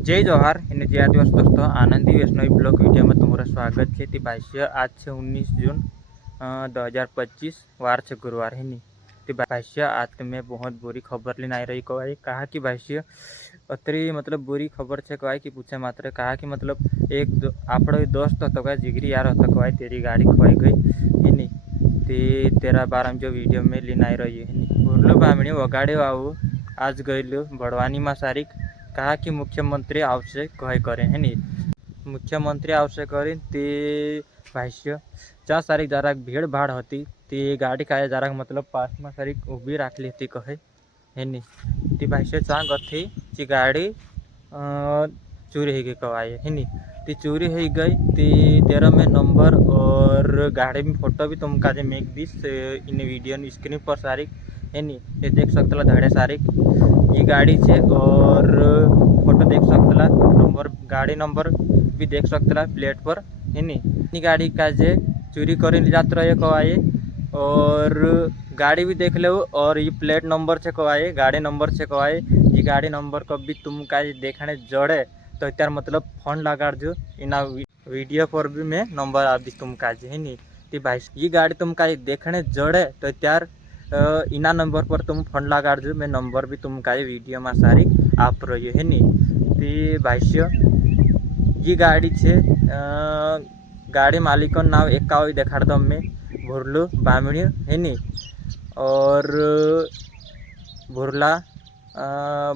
जय जोहार इन जय आदिवासी दोस्तों आनंदी वैष्णवी ब्लॉग वीडियो में तुम्हारा स्वागत है। भाष्य आज से 19 जून 2025 वार से गुरुवार है नहीं। तो भाष्य आज मैं बहुत बुरी खबर लेने आई रही कहा कहा कि भाष्य अतरी मतलब बुरी खबर से कहा कि पूछे मात्र कहा कि मतलब एक आपड़ो दोस्त तो कहा जिगरी यार होता कहा तेरी गाड़ी खोई गई है नहीं। ते तेरा बार जो वीडियो में लेने आई रही है नहीं बोलो बामणी वगाड़े आऊ आज गयलु बड़वानी में सारीख कहा कि मुख्यमंत्री आवश्य कहे करें है नहीं। मुख्यमंत्री आवश्य करें ते भाष्य चा सारीख जराक भीड़ भाड़ होती ते गाड़ी का जराक मतलब पास में सारीख ऊभी राखली थी कहे है नहीं। ती भाष्य चा गथी ची गाड़ी चोरी हो गई कवाए है नहीं। ती चोरी हो गई ती 13 में नंबर और गाड़ी में फोटो भी तुम काजे make this in video screen पर सारी है नहीं। ये देख सकते धड़े सारी ये गाड़ी है और फोटो देख सकते नंबर गाड़ी नंबर भी देख सकते प्लेट पर है नहीं। गाड़ी का जे चोरी कर जात रहे कवाए और गाड़ी भी देख लो और ये प्लेट नंबर से कवाए गाड़ी नंबर से कवाए ये गाड़ी नंबर कभी तुम का देखने जड़े तो त्यार मतलब फोन लगा जो इना वीडियो पर भी मैं नंबर आप दी तुम का है नहीं। ती भाई ये गाड़ी तुम का देखने जड़े तो त्यार इना नंबर पर तुम फोन लगा जो मैं नंबर भी तुम का वीडियो में सारी आप रही है नहीं। ती भाष्य ये गाड़ी है गाड़ी मालिक नाव एका देखाड़ दम में भुरलू बामणी है नहीं और भुरला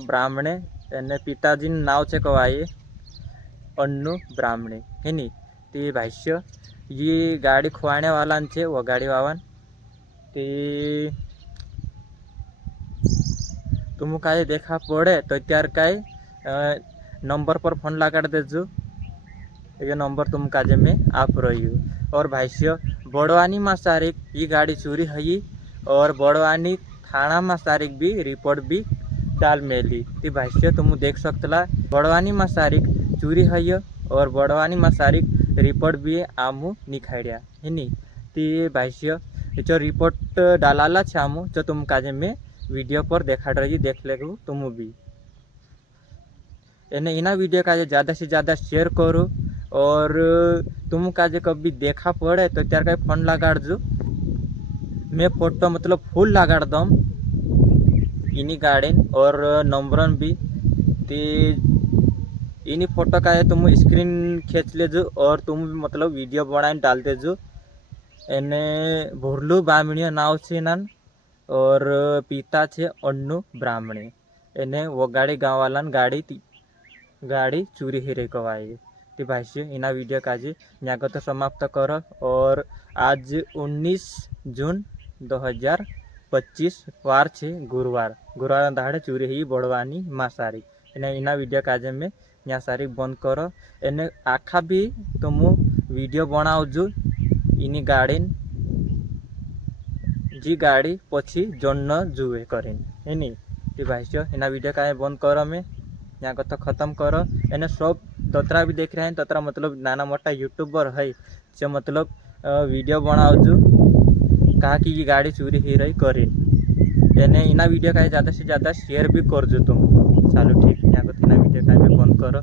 ब्राह्मणे एने पिताजी नाव से कवाए अन्नू ब्राह्मणे है नहीं। ते भाष्य ये गाड़ी खुआने वाला है वो गाड़ी वावन ते तुम का देखा पड़े तो त्यार का नंबर पर फोन लगा देजो ये नंबर तुम काजे में आप रही हो। और भाष्य बड़वानी में तारीख ये गाड़ी चोरी हुई और बड़वानी थाना में तारीख भी रिपोर्ट भी डाल मेली। ती भाष्य तुम देख सकता बड़वानी में तारीख चोरी हुई और बड़वानी में तारीख रिपोर्ट भी आमू निखाड़िया है नहीं। ती भाष्य जो रिपोर्ट डालाला छे आमू जो तुम काजे में वीडियो पर देखा रही देख ले तुम भी एने इना वीडियो का ज़्यादा से ज़्यादा शेयर करो और तुम का कभी देखा पड़े तो त्यार का फोन लगा जो मैं फोटो मतलब फुल लगा दम इन्हीं गाड़ी और नंबरन भी ते इन्हीं फोटो का तुम स्क्रीन खींच ले जो और तुम भी मतलब वीडियो बनाए डाल दे जो एने भुरलू बामणी नाव से नन और पिता छे अन्नू ब्राह्मणे एने वो गाड़ी गाँव वाला गाड़ी चोरी ही रे कवाए। ते भाष्य इना वीडियो काजी यहाँ तो समाप्त करो और आज 19 जून 2025 वार छे गुरुवार दाड़े चोरी ही बड़वानी माँ सारी इना वीडियो काजे में यहाँ सारी बंद करो एने आखा भी तुम वीडियो बनाओ जो इनी गाड़ी जी गाड़ी पछी जन्न जुए करें है नहीं। ते भाष्य इना वीडियो का बंद करो में यहाँ तो ख़त्म करो एने सब ततरा भी देख रहे हैं ततरा मतलब नाना मोटा यूट्यूबर है जो मतलब वीडियो बनाओ जो कहा कि ये गाड़ी चोरी ही रही करें एने इना वीडियो का ज़्यादा से ज़्यादा शेयर भी कर जो तुम चलो ठीक यहाँ को इना वीडियो का बंद करो।